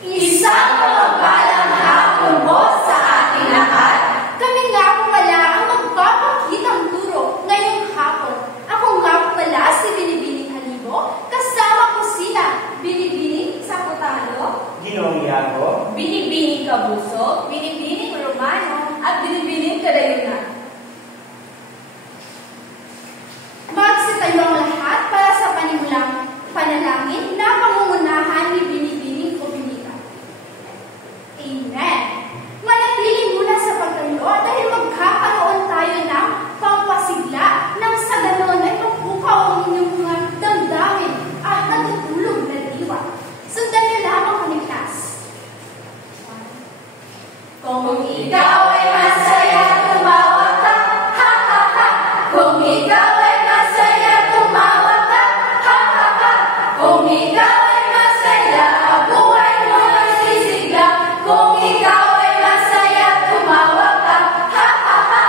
Isang mapagpalang hapon mo sa ating lahat. Kami nga po pala ang magpapakitang turo ngayong hapon. Ako nga po pala si Binibining Halibo, kasama ko sila Binibining Saputalo, Ginoong Iago, Binibining Kabuso, Binibining Romano, at Binibining Kadayunan. Magsitayo ang lahat para sa panimulang panalangin na pangungunahan ni Binibining Kobinika. Amen. Manatili muna sa pagtayo dahil magkakaroon tayo ng pampasigla nang sa ganon ay mapukaw ang inyong mga damdamin at natutulog na diwa. Sundan niyo lamang kami, class. Kung ikaw ay masaya, tumawa ka, ha ha ha. Kung ikaw ay masaya, tumawa ka, ha ha ha. Kung ikaw ay masaya, ang buhay mo ay sisigla. Kung ikaw ay masaya, tumawa ka, ha ha ha.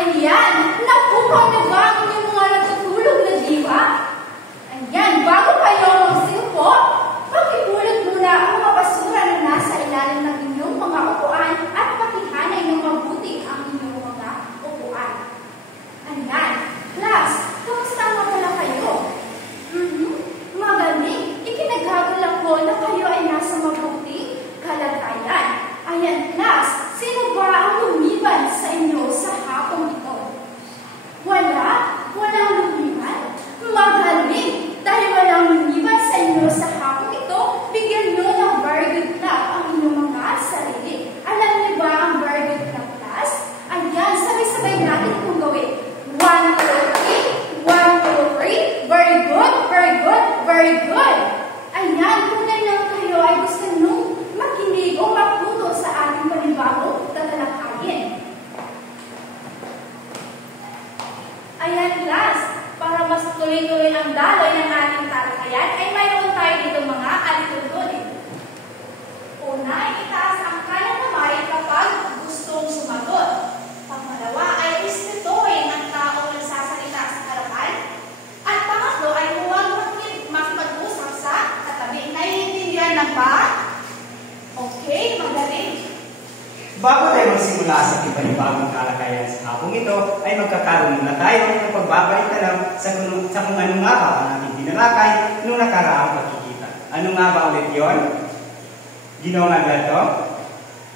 Ayan, napukaw na ba ang inyong mga natutulog na diwa? Ayan, bago kayo magsiupo, pakipulot muna ang mga basura na nasa ilalim ng inyong mga upuan at pakihanay ng mabuti ang inyong mga upuan. Ayan, class, kamusta nga pala kayo? Magaling, ikinagagalak ko na kayo ay nasa mabuting kalagayan. Ayan, class, sino ba ang lumiban sa inyo sa hapong ito? Walang lumiban? Magaling! Dahil walang lumiban sa inyo sa hapong ito, bigyan nyo ng very good clap ang inyong mga sarili. Alam niyo ba ang very good clap, class? Ayan, sabay-sabay natin kung gawin. 1, 2, 3. 1, 2, 3. Very good, very good, very good. Ayan, kung ganyan kayo ay gusto nyo makinig o matuto sa ating panibagong tatalakayin. Ayan, class, para mas tuloy-tuloy ang daloy ng ating talakayan, ay mayroon tayo dito mga alituntunin. Una, itaas ang kanyang kamay kapag gustong sumagot. Pangalawa ay respetuhin ang taong nagsasalita sa harapan. At pangatlo ay huwag makipag-usap sa katabi. Naiintindihan na ba? Okay, magaling. bago tayo magsimula sa iba-ibang talakayan sa hapong ito, ay magkakaroon muna tayo ng pagbabalik-alam sa kung ano nga ba ang ating dinalakay noong nakaraang pagkikita. Ano nga ba ulit yun? Ginoong Aglato?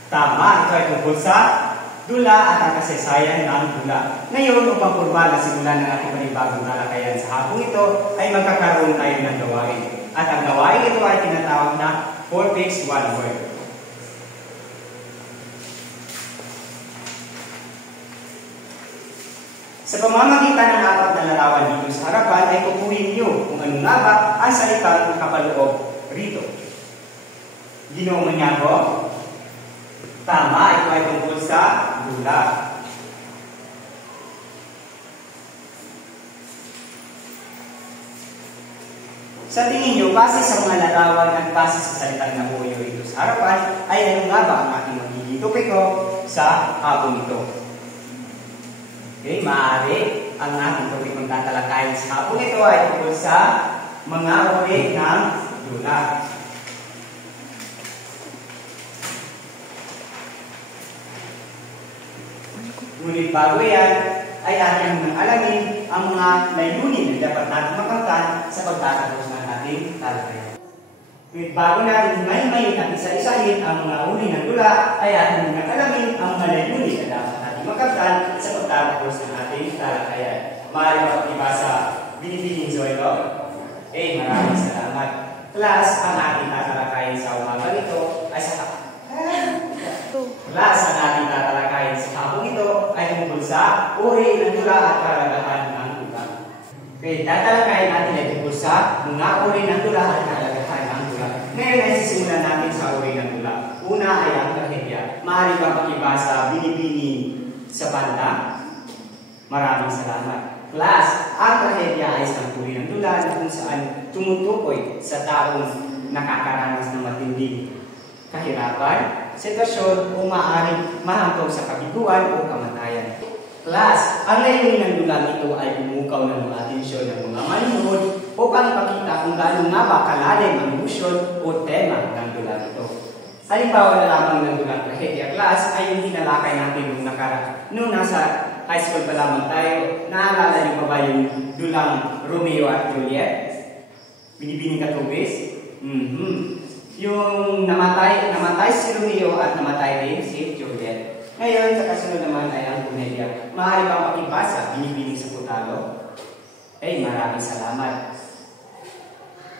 Tama, ito ay tungkol sa dula at ang kasaysayan ng dula. Ngayon, upang formal na simulan ng ating panibagong talakayan sa hapong ito, ay magkakaroon tayo ng gawain. At ang gawain ito ay tinatawag na 4 pics, 1 word. Sa pamamagitan ng apat na larawan dito sa harapan ay kukuhin niyo kung ano nga ba ang salitang nakapaloob rito. Ginoong Maniago? Tama, ito ay tungkol sa dula. Sa tingin niyo, base sa mga larawan at base sa salitang nabuyo rito sa harapan, ay ano nga ba ang ating magiging topiko sa hapong ito? Okay, maaari ang ating topikong tatalakayin sa hapong ito ay tungkol sa mga uri ng dula. Ngunit bago yan, ay ating munang alamin ang mga layunin na dapat natin makamtan sa pagtatapos ng ating talakayan. Ngunit bago natin himay-himayin at isa-isahin ang mga uri ng dula, ay ating munang alamin ang mga layunin na dapat natin makamtan sa pagtatapos ng ating talakayan. Maaari makapagibasa, Binibining Zoilo? Maraming salamat. Class, ang ating tatalakayin sa umagang ito ay sa Class, ang ating tatalakayin sa hapong ito ay tungkol sa uri ng dula at kahalagahan ng dula. Okay, tatalakayin natin ay tungkol sa mga uri ng dula at kahalagahan ng dula. Ngayon ay sisimulan natin sa uri ng dula. Una ay ang trahedya. Maaari ba makibasa Binibining sa banda? Maraming salamat. Class, ang trahedya ay isang uri ng dula na kung saan tumutukoy sa taong nakakaranas ng matinding kahirapan, sitwasyon o maaaring mahantong sa kabiguan o kamatayan. Class, ang layunin ng dulang ito ay pumukaw ng mga atensyon ng mga manonood upang ipakita kung gaano nga ba kalalim ang emosyon o tema ng dula ito. Halimbawa na lamang ng dulang trahedya class ay yung tinalakay natin nung nasa high school pa lamang tayo. Naalala niyo pa ba yung dulang Romeo at Juliet? Binibining Katubis? Yung namatay si Romeo at namatay din si Juliet. Ngayon, sa kasunod naman ay ang komedya. Maaari bang makibasa, Binibining sa Putalo? Maraming salamat.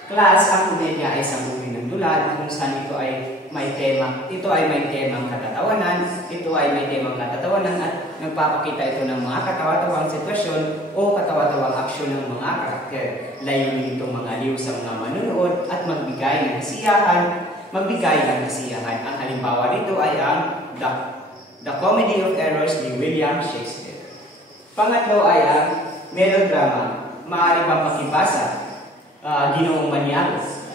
Class, ang komedya ay isang uri ng dula kung saan ito ay may tema. Ito ay may temang katatawanan. Ito ay may temang katatawanan at nagpapakita ito ng mga katawa-tawang sitwasyon o katawa-tawang aksyon ng mga karakter. Layunin itong mga liw sa mga manunood at magbigay ng kasiyahan. Ang halimbawa nito ay ang The Comedy of Errors ni William Shakespeare. Pangatlo ay ang melodrama. Maaari bang makibasa? Ginoong Maniagos.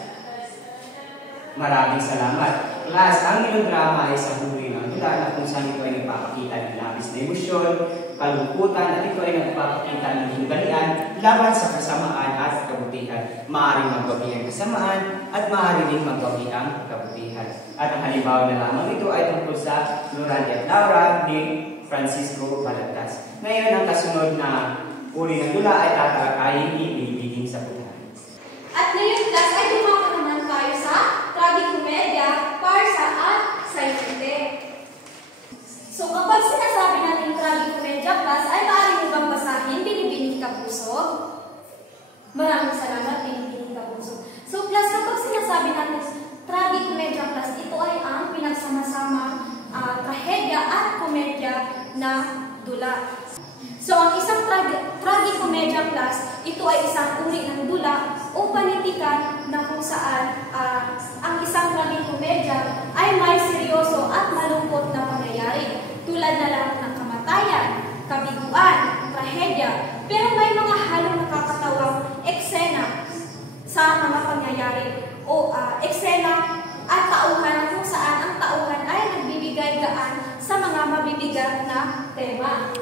Maraming salamat. Class, ang melodrama ay isang uri ng dula na kung saan ito ay nagpapakita ng labis na emosyon, kalungkutan, at ito ay nagpapakita ng hinggalian laban sa kasamaan at kabutihan. Maaaring magbawi ang kasamaan at maaari din magbawi ang kabutihan. At ang halimbawa na lamang ito ay tungkol sa Lorande at Laura ni Francisco Balagtas. Ngayon, ang kasunod na uri ng dula ay tatalakayin ni Binibining sa Putalo. At ngayon class ay dumako naman tayo sa tragikomedya, farsa at sainete. So kapag sinasabi natin tragikomedya class ay maaari mo bang basahin Binibining Kapuso? Maraming salamat Binibining Kapuso. So class, kapag sinasabi natin tragikomedya class, ito ay ang pinagsama-sama trahedya at komedya na dula. So, ang isang tragikomedya class, ito ay isang uri ng dula o panitikan na kung saan ang isang tragikomedya ay may seryoso at malungkot na pangyayari tulad na lang ng kamatayan, kabiguan, trahedya, pero may mga halong nakakatawang eksena sa mga pangyayari o eksena at tauhan kung saan ang tauhan ay nagbibigay gaan sa mga mabibigat na tema.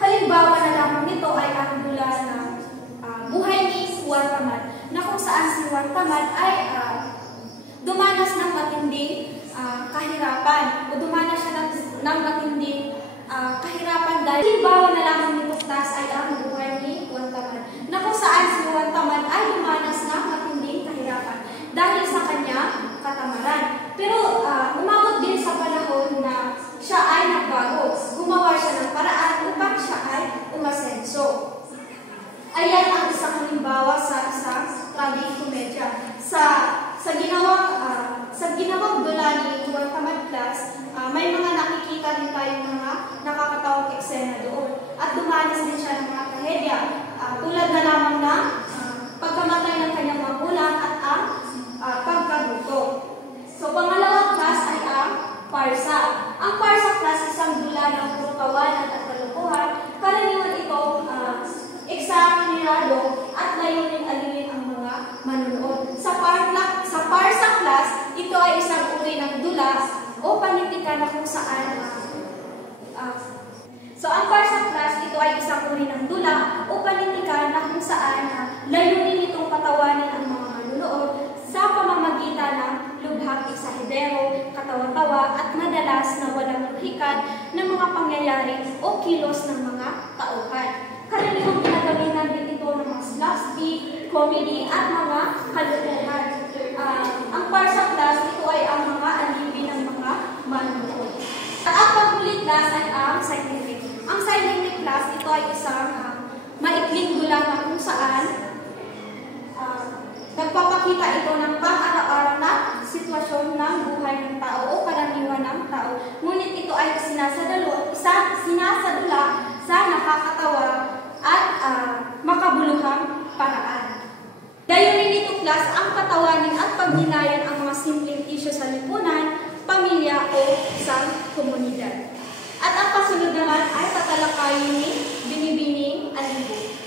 Halimbawa na lamang nito ay ang dula na Buhay ni Juan Tamad, na kung saan si Juan Tamad ay dumanas ng matinding kahirapan o dumanas siya ng matinding kahirapan dahil halimbawa na lamang nito class ay ang Buhay ni Juan Tamad, na kung saan si Juan Tamad ay dumanas ng matinding kahirapan dahil sa kanyang katamaran. Pero umabot din sa panahon na siya ay nagbago. Gumawa siya ng paraan upang siya ay umasenso. Ayan ang isang halimbawa sa isang tragikomedya. Sa ginawang dula ni Juan Tamad class, may mga nakikita din tayong mga nakakatawang eksena doon. At dumanas din siya ng mga trahedya. Tulad na lamang na pagkamatay ng kanyang magulang at ang pagkabuto. So, pangalawang class ay ang farsa. Ang farsa class isang dula ng puro kawalan at kalokohan. Karaniwan ito eksaminado at layunin alilin ang mga manunood. Sa farsa class, ito ay isang uri ng dula o panitikan na kung saan So, ang farsa class, ito ay isang uri ng dula o panitikan na kung saan layunin itong patawanin ang mga manunood sa pamamagitan ng lubhang eksahedero, katawa-tawa at madalas na walang hikad ng mga pangyayari o kilos ng mga tauhan. Karaniwang pinagamitan din ito ng mga slapstick, comedy at mga kalukuhan. Ang farsa class, ito ay ang mga alipin ng mga manunood. At ang paghulit class ay ang scientific. Ang scientific class, ito ay isang maikling dula na kung saan nagpapakita ito ng pang-araw-araw na sitwasyon ng buhay ng tao o karaniwan ng tao. Ngunit ito ay sinasadula sa nakakatawa at makabuluhang paraan. Layunin nito class ang katawanin at pagnilayan ang mga simpleng isyu sa lipunan, pamilya o sa komunidad. At ang kasunod naman ay tatalakayin ni Binibining Alibo.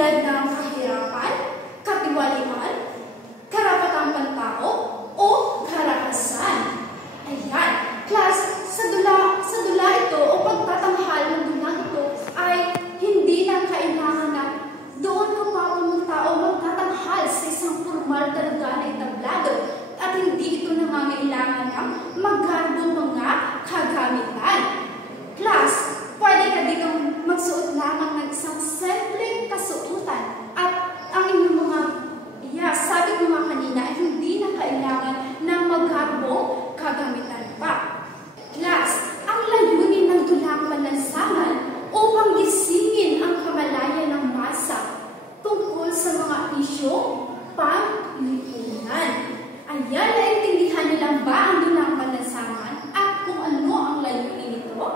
tulad ng kahirapan, katiwalian, karapatang pantao, o karakasan. Ayan, class, sa dula ito o pagtatanghal ng dula ito ay hindi na kailangan na doon ka pa pumunta o magtatanghal sa isang formal talaga na entablado at hindi ito nangangailangan ng magarbong mga kagamitan. Class, pwede ka din magsuot lamang ng isang simpleng kasuotan at ang inyong mga sabi ko nga kanina ay hindi na kailangan ng magarbong kagamitan pa. Class, ang layunin ng dulang panlansangan upang gisingin ang kamalayan ng masa tungkol sa mga isyong panglipunan. Ayan, naintindihan nilang ba ang dulang panlansangan at kung ano ang layunin nito?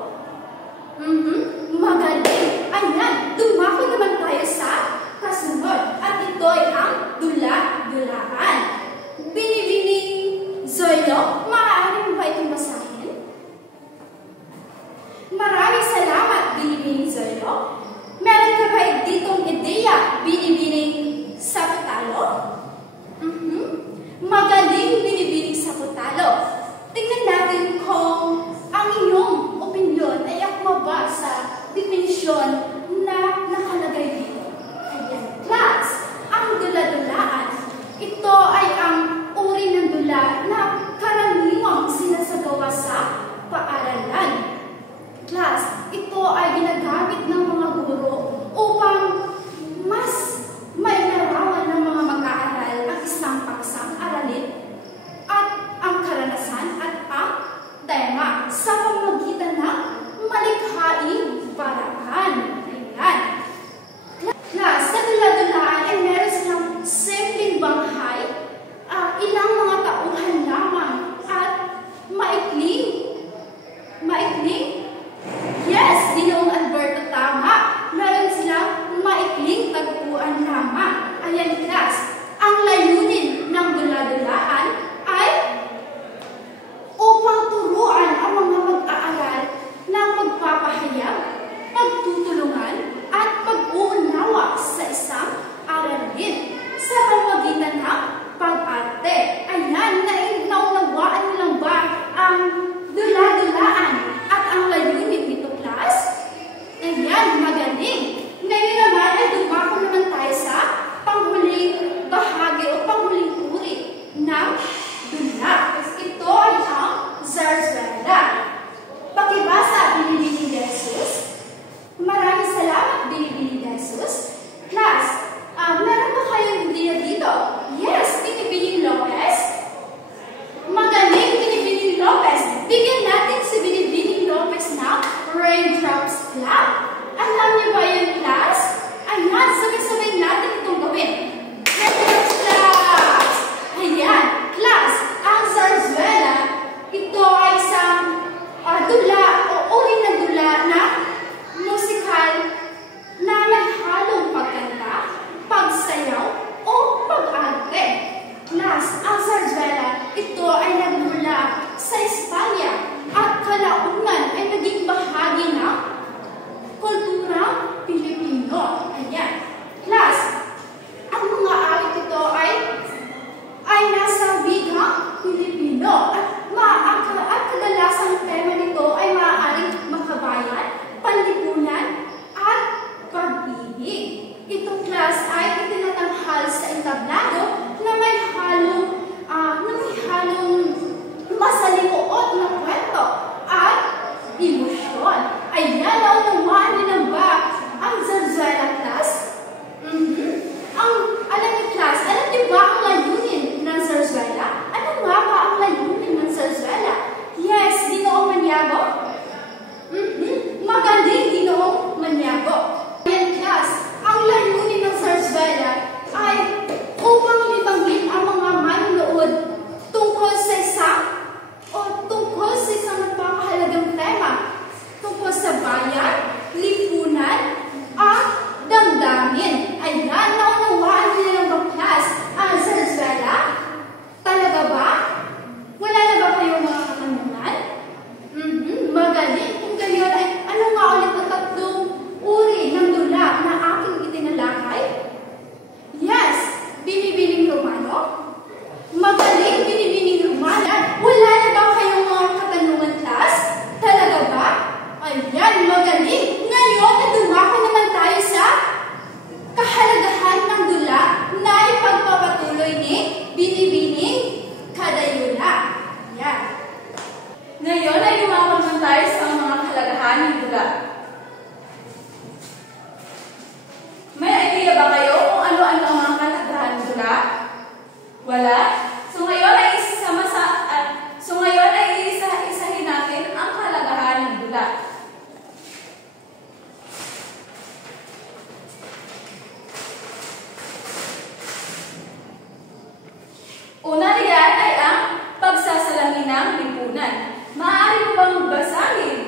Magaling! Ayan, dumako naman tayo sa kasunod at ito ay ang dula-dulaan. Binibining Zoilo, maaari mo ba itong basahin? Maraming salamat, Binibining Zoilo. Meron ka ba ditong ideya, Binibining Saputalo? Magaling, Binibining Saputalo. Tingnan natin kung ang iyong opinyon ay akma ba sa definisyon na nakalagay dito. Ayan, class, ang dula-dulaan, ito ay ang uri ng dula na karaniwang sinasagawa sa paaralan. Class, ito ay ginagamit ng mga guro upang mas may larawan ng mga mag-aaral ang isang paksang aralin at ang karanasan at ang tema sa pamamagitan ng malikhaing paraan. Ayan. Class, sa dula-dulaan ay meron silang simpleng banghay, ilang mga tauhan lamang at maikling. Yes, Ginoong Alberto, tama. Meron silang maikling tagpuan lamang. Ayan, class. Ang layunin ng dula-dulaan ay upang turuan ang mga mag-aaral ng pagpapahayag, pagtutulungan, at pag-uunawa sa isang aralin sa pamamagitan ng pag-arte. Ayan, naunawaan niyo lang ba ang dula-dulaan at ang layunin nito, class? Ayan, magaling. Ngayon naman ay dumako naman tayo sa panghuling bahagi o panghuling uri ng dula. Ito ay ang zarzuela. Pakibasa, Binibining Jesus. Maraming salamat, Binibining Jesus. Class, meron ba kayong idea dito? Yes, Binibining Lopez. Magaling, Binibining Lopez. Bigyan natin si Binibining Lopez ng Raindrops Clap. Alam niyo ba yun, class? Ayan, sabay-sabay natin itong gawin. Raindrops Clap! Ayan, class, ang zarzuela, ito ay isang dula o uri ng dula na musikal na may halong pagkanta, pagsayaw, o pag-arte. Class, ang zarzuela, ito ay nagmula sa Espanya at kalaunan ay naging bahagi ng kultura Pilipino. Ayan. Class, ang mga awit ito ay nasa wikang Pilipino at kadalasang tema nito ay maaaring makabayan, panlipunan, at pag-ibig. Itong class ay itinatanghal sa entablado na may halong masalimuot na kwento at emosyon. Ayan, naunawaan niyo na ba ang zarzuela, class? Alam niyo, class, alam niyo ba ang layunin ng zarzuela? Ano nga ba ang layunin ng zarzuela? Yes, Ginoong Maniago? Magaling, Ginoong Maniago. Ayan, class, ang layunin ng zarzuela ay upang libangin ang mga manonood tungkol sa isang napakahalagang tema tungkol sa bayan, lipunan, at dula. Una riyan ay ang pagsasalamin ng lipunan. Maaari mo bang basahin?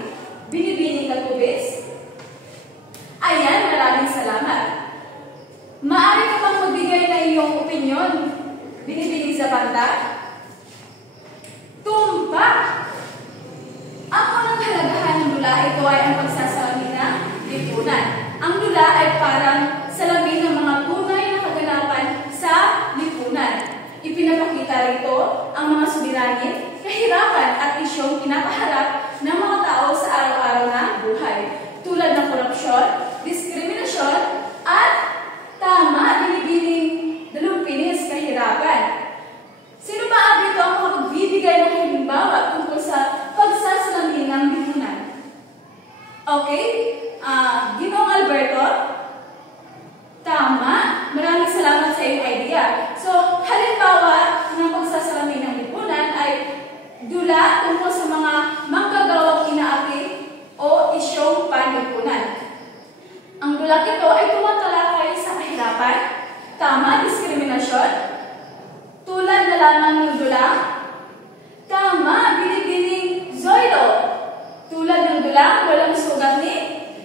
Binibining Katubis? Ayan, maraming salamat. Maaari ka bang magbigay na iyong opinyon? Binibining Zapata? Tumpak! Ang unang kahalagahan ng dula, ito ay ang pagsasalamin ng lipunan. Ang dula ay parang salamin ng mga tunay na kaganapan sa lipunan. Ipinapakita rito ang mga suliranin, kahirapan at isyong pinapaharap ng mga tao sa araw-araw na buhay, tulad ng korupsyon, diskriminasyon, at binibining dalumpinis kahirapan. Sino ba dito ang makapagbibigay ng halimbawa tungkol sa pagsasalamin ng lipunan? Okay? Ginoong Alberto? Tama. Maraming salamat sa iyong idea. So, halimbawa ng pagsasalamin ng lipunan ay dula tungkol sa mga manggagawang inaati o isyong panlipunan. Ang dula ito ay tumatalakay sa kahirapan, diskriminasyon, tulad na lamang ng dula, binibining Zoilo, tulad ng dula, walang sugat ni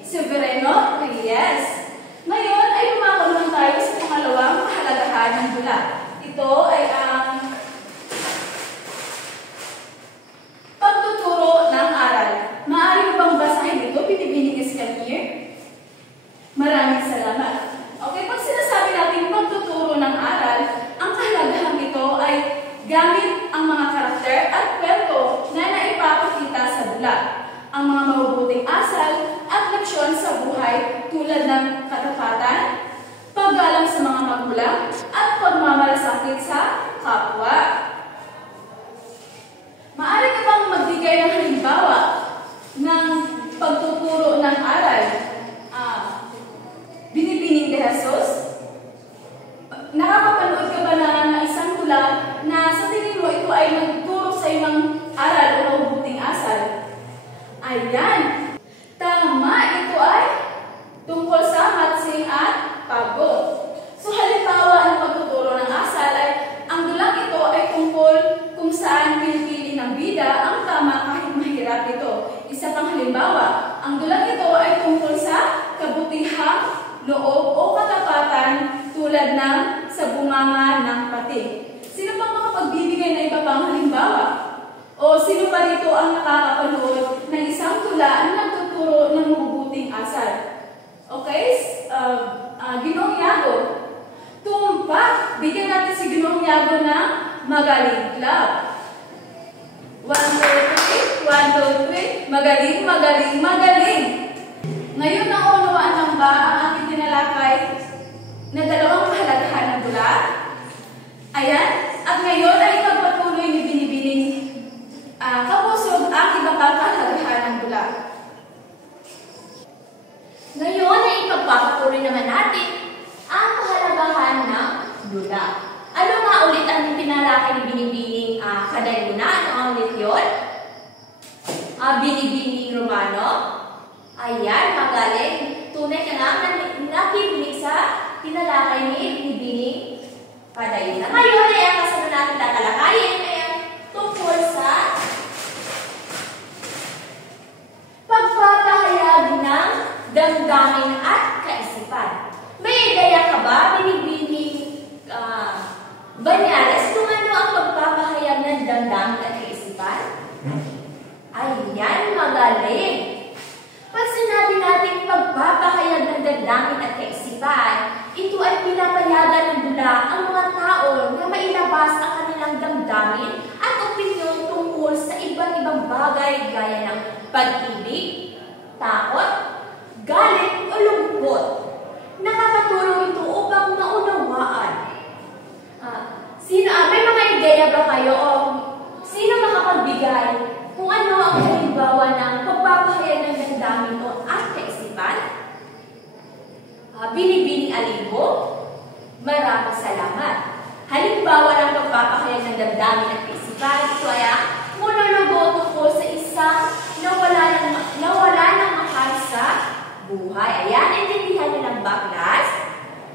Severino Reyes. Ngayon ay lumako naman tayo sa pangalawang kahalagahan ng dula. Ito ay ang pagtuturo ng aral. Maaari mo bang basahin ito, Binibining Escalier? Maraming salamat. Okay, pag sinasabi natin pagtuturo ng aral, ang kahalagahan ito ay gamit ang mga karakter at kwento na naipapakita sa dula. Ang mga mabubuting asal at leksyon sa buhay tulad ng katapatan, paggalang sa mga magulang, at pagmamalasakit sa kapwa. Maaari ka bang magbigay ng halimbawa ng pagtuturo ng aral? Binibining de Jesus? Nakakapanood ka ba na isang tula na sa tingin mo ito ay nagtuturo sa iyong aral o mabubuting asal? Ayan! Tama! Ito ay tungkol sa matsing at pagod. So halimbawa ng pagtuturo ng asal ay ang dulang ito ay tungkol kung saan pinipili ng bida ang tama kahit mahirap ito. Isa pang halimbawa, ang dulang ito ay tungkol sa kabutihang loob o katapatan tulad ng sa bunganga ng pating. Sino pang makapagbibigay na iba pang halimbawa? O sino pa rito ang nakakapanood ng isang tula na nagtuturo ng mabubuting asal? Okay? Ginoong Yago. Tumpak! Bigyan natin si Ginoong Yago ng magaling clap. 1, 2, 3. 1, 2, 3. Magaling, magaling, magaling. Ngayon naunawaan lang ba ang ating tinalakay na dalawang kahalagahan ng dula? Ayan. At ngayon ay ipagpatuloy ni Binibining Kapusog ang iba pang kahalagahan ng dula. Ngayon ay ipagpapatuloy naman natin ang kahalagahan ng dula. Ano nga ulit ang pinalakay ni Binibining Kadayuna? Ano ang ulit yun? Binibining Romano? Ayan, magaling. Tunay ka nga nakikinig sa tinalakay ni Binibining Kadayuna. Ngayon ay ang kasunod natin tatalakayin ay ang tungkol sa pagpapahayag ng damdamin at kaisipan. May ideya ka ba, Binibining Banyares, kung ano ang pagpapahayag ng damdamin at kaisipan? Ayan, magaling. Pag sinabi natin pagpapahayag ng damdamin at kaisipan, ito ay pinapayagan ng dula ang mga tao na mailabas ang kanilang damdamin at opinyon tungkol sa iba't ibang bagay gaya ng pag-ibig, takot, galit o lungkot. Nakakatulong ito upang maunawaan. May mga ideya ba kayo o sino makapagbigay kung ano ang halimbawa ng pagpapahayag ng damdamin o at kaisipan? Binibining Alibo, maraming salamat. Halimbawa ng pagpapahayag ng damdamin at kaisipan, ito ay monologo tungkol sa isang nawala buhay. Ayan, intindihan niyo lang ba, class?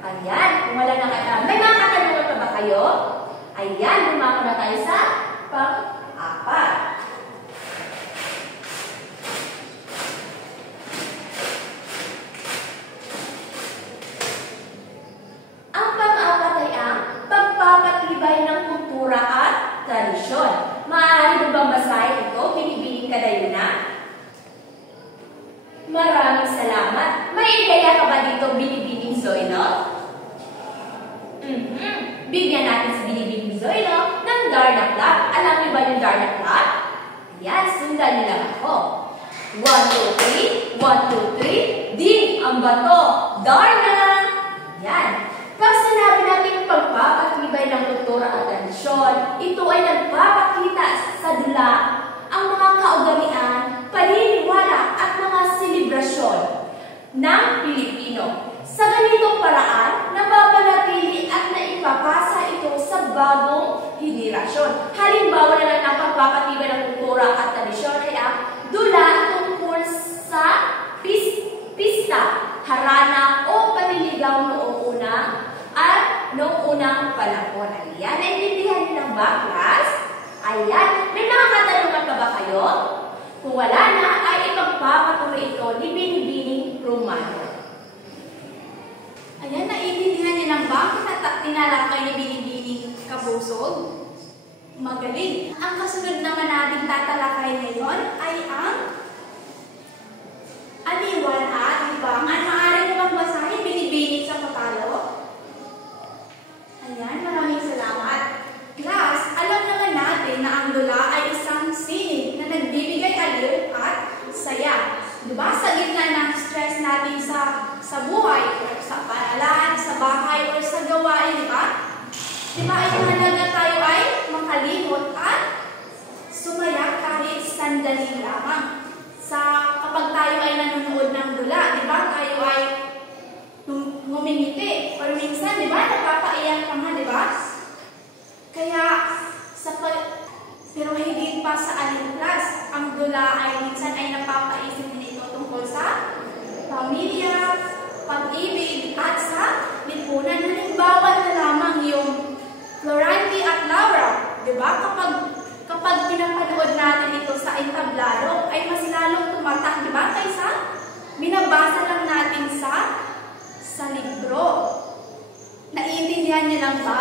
Ayan, kung wala na kayo, may mga katanungan pa ba kayo? Ayan, lumako na tayo sa pang-apat. Ang pang-apat ay ang pagpapatibay ng kultura at tradisyon. Maaari mo bang basahin ito? Binibining kadayunan? Maraming salamat. May ideya ka ba dito, Binibining Zoilo? Bigyan natin si Binibining Zoilo ng Darna Club. Alam niyo ba yung Darna Club? Ayan, sundan niyo lang ako. 1, 2, 3. 1, 2, 3. Ding ang bato. Darna! Yan. Pag sinabi natin pagpapatibay ng kultura at tradisyon, ito ay nagpapakita sa dula ang mga kaugalian, paniniwala at mga selebrasyon ng Pilipino. Sa ganitong paraan, napapanatili at naipapasa ito sa bagong henerasyon. Halimbawa na lang ng pagpapatibay ng kultura at tradisyon ay ang dula tungkol sa pista, harana o panliligaw noong unang panahon. Ayan, naintindihan niyo lang ba, class? Ayan, may mga katanungan pa ba kayo? Kung wala na, ay ipagpapatuloy ito ni Binibining Romano. Ayan, naiintindihan niyo lang ba ang tinalakay ni Binibining Kabusog? Magaling. Ang kasunod naman nating tatalakay ngayon ay ang aliwan at libangan. Maaari mo bang basahin, Binibining sa Patalo? Ayan, maraming salamat. Class, alam naman natin na ang dula ay isang sining na nagbibigay aliw at saya. Diba? Sa gitna ng stress natin sa buhay, o sa paaralan, sa bahay, o sa gawain, diba? Diba ay mahalaga tayo ay makalimot at sumaya kahit sandali lamang. Kapag tayo ay nanonood ng dula, diba? Tayo ay ngumingiti. Or minsan, diba? Napapaiyak ka nga, diba? Kaya, pero higit pa sa aling class, ang dula ay minsan ay napapaisip din ito tungkol sa pamilya, pag-ibig, at sa lipunan. Halimbawa na lamang yung Florante at Laura. Diba? Kapag pinapanood natin ito sa entablado, ay mas lalong tumatak, diba? Kaysa binabasa lang natin sa libro. Naiintindihan niyo lang ba?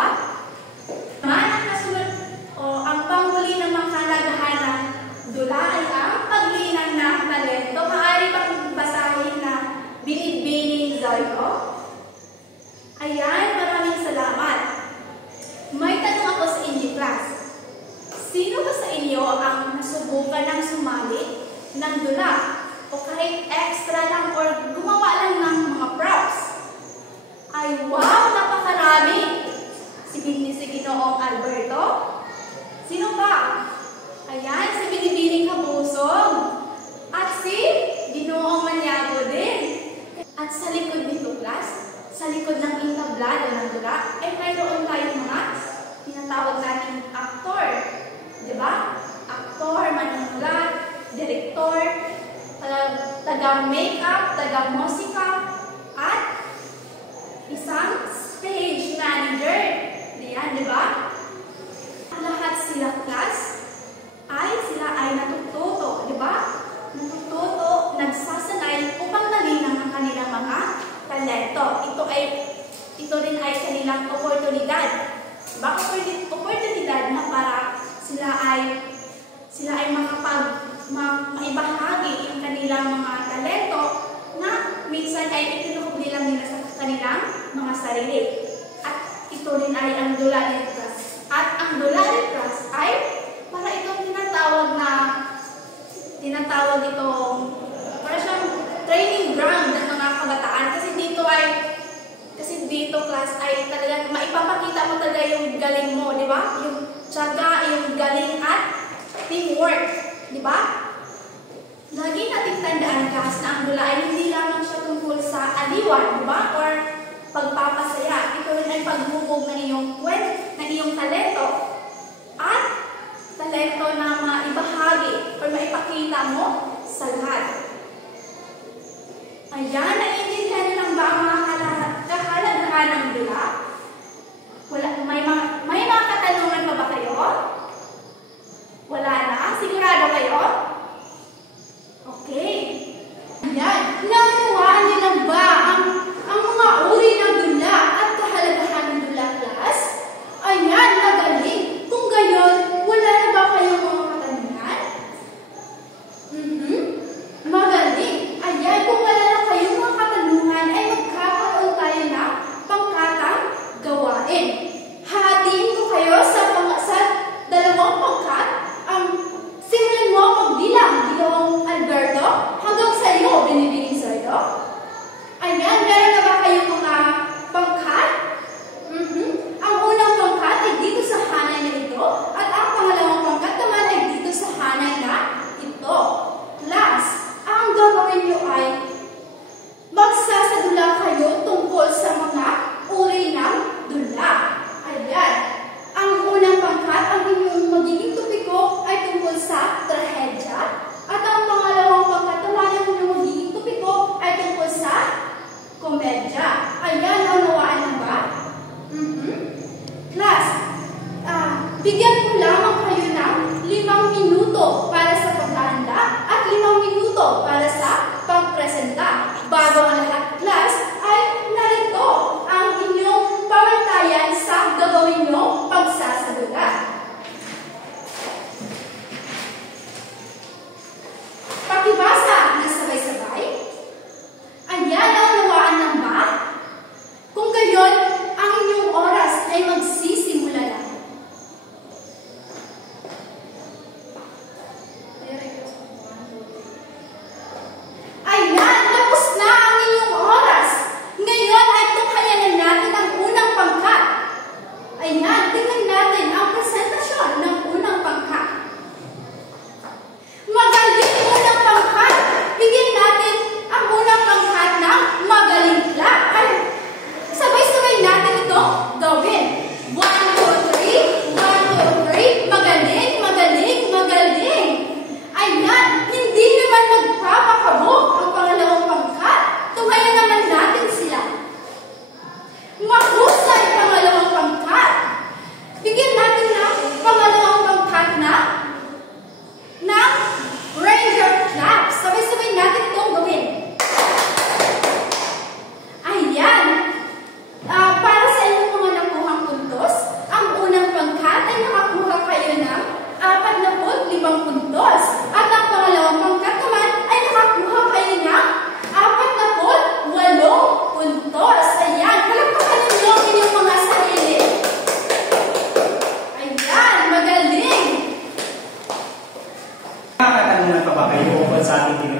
Ang kasunod, ang panghuli ng mga kalagahan ng dula ay ang paglinang ng talento. Maaari pa kong basahin na Binibining Zoilo? Ayan, maraming salamat. May tanong ako sa inyo, class. Sino ba sa inyo ang nasubukan ng sumali ng dula? O kahit extra lang or gumawa lang ng mga props? Ay, wow! Napakarami! Si Ginoong Alberto? Sino pa? Ayan, si Binibining Kabusog. At si Ginoong Maniago din. At sa likod nito, class, sa likod ng entablado ng dula, ay mayroon tayong mga tinatawag nating aktor. Diba? Aktor, manunulat, direktor, taga-makeup, taga-musika, at isang stage manager. Diyan, diba? Lahat sila, class, sila ay natututo, diba? Natututo, nagsasanay upang nalinang ang kanilang mga talento. Ito rin ay kanilang oportunidad. Diba? Oportunidad na para sila ay maibahagi ang kanilang mga talento na minsan ay itinukli lang nila sa kanilang mga sarili. At ito rin ay ang dula ni Pras. At ang dula ni Pras ay para itong tinatawag itong para siyang training ground ng mga kabataan. Kasi dito class ay talagang maipapakita mo talaga yung galing mo, di ba? Yung tiyaga, yung galing at teamwork, di ba? Lagi natin tandaan, class, na ang dula ay hindi lamang siya tungkol sa aliwan, di ba? Or pagpapasaya. Ito rin ay paghubog ng iyong talento. At talento na maibahagi or maipakita mo sa lahat. Ayan,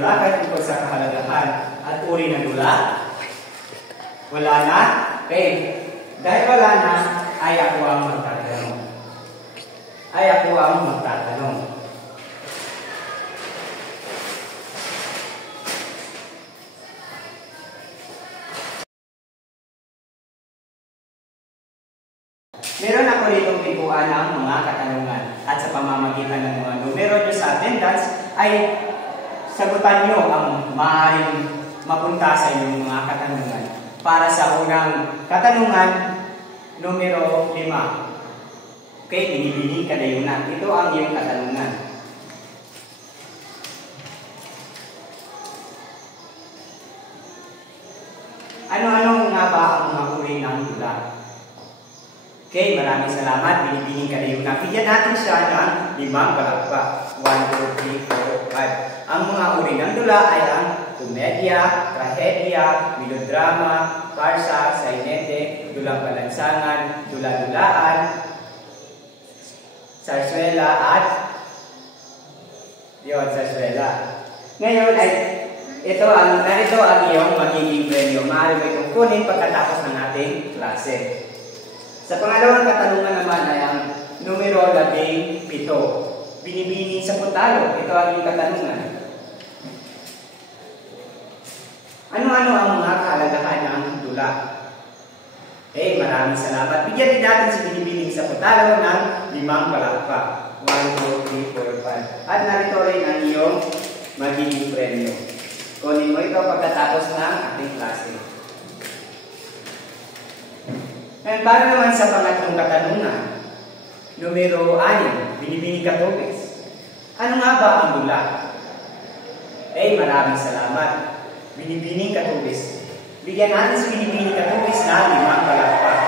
nagtulakay tungkol sa kahalagahan at uri ng dula? Wala na? Okay. Dahil wala na, ay ako ang magtatanong. Meron ako ditong piguan ng mga katanungan at sa pamamagitan ng mga numero nyo sa attendance ay sagutan nyo ang maaaring mapunta sa inyong mga katanungan. Para sa unang katanungan, numero 5. Okay, binibining kadayunan. Ito ang iyong katanungan. Ano-ano nga ba ang mga uri ng dula? Okay, maraming salamat. Binibining kadayunan. Bigyan natin siya ng 5 palakpak. 1, 2, 3, 4, 5. Ang mga uri ng dula ay ang komedya, trahedya, melodrama, farsa, sainete, dulang balansangan, dula-dulaan, sarswela at sarswela. Ngayon ay narito ang iyong magiging premyo. Maaari mo itong kunin pagkatapos ng ating klase. Sa pangalawang katanungan naman ay ang numero 17. Binibining sa putalo. Ito ang iyong katanungan. Ano-ano ang mga kahalagahan ng dula? Okay, maraming salamat. Bigyan din natin si binibining sa putalo ng 5 palakpak. 1, 2, 3, 4, 5. At narito rin ang iyong magiging premyo. Kunin mo ito pagkatapos ng ating klase. And para naman sa pangatlong katanungan, numero 6, binibining katubis. Ano nga ba ang dula? Okay, maraming salamat. Binibining katubis. Bigyan natin si binibining katubis na 5 palakpak.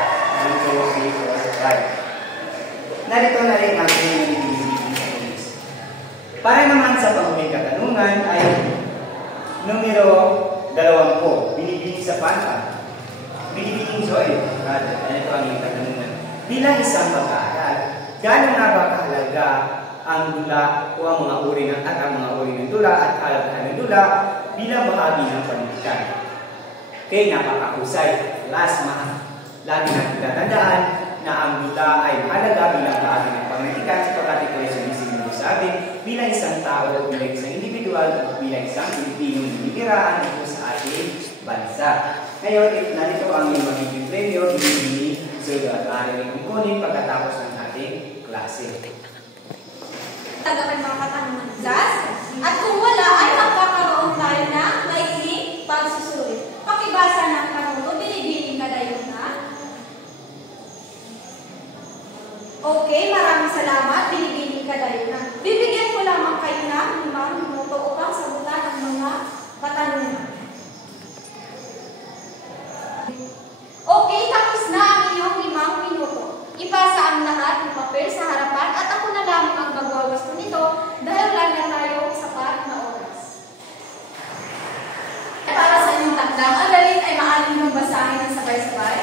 1, 2, 3, 4, 5. Narito na rin ang binibining katubis. Para naman sa panghuling katanungan ay numero 20. Binibining sa panta. Binibining joy. Ito ang iyong katanungan. Bilang isang mag-aaral, gaano nga ba kahalaga ang dula o ang mga uri ng dula at kahalagahan ng dula bilang bahagi ng panitikan? Okay, napakahusay. Last month, lagi natin tatandaan na ang dula ay mahalaga bilang bahagi ng panitikan sapagkat ito ay sumisimulo sa atin bilang isang tao o bilang isang individual o bilang isang Pilipinong ninitiraan dito sa ating bansa. Ngayon, narito ang iyong magiging premyo, binibining sulat at aring kukunin pagkatapos ng ating klase. Tagapan mga katanungan class. At kung wala ay magkakaroon tayo ng maikling pagsusulit. Pakibasa ng kanuno, binibining kadayunan. Okay, maraming salamat, binibining kadayunan. Bibigyan ko lamang kayo ng 5 minuto upang sagutan ang mga katanungan. Okay, tapos na ang iyong 5 minuto. Ipasa ang lahat ng papel sa harapan at ako na lamang ang magwawasto nito dahil wala na tayo sapat na oras. Para sa inyong takdang, ang dalit ay maaari ng basahin ng sabay-sabay.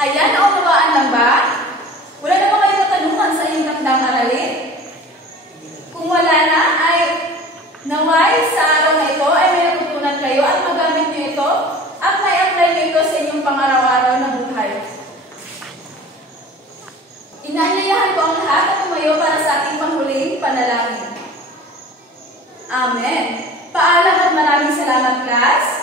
Ayan, naunawaan lang ba? Wala na ba kayo katanungan sa inyong takdang aralin? Kung wala na, ay naway sa araw na ito ay may natutunan kayo at magamit nyo ito at may apply nyo ito sa inyong pang-araw-araw na buhay. Inaanyayahan ko ang lahat at tumayo para sa ating panghuling panalangin. Amen. Paalam at maraming salamat, class.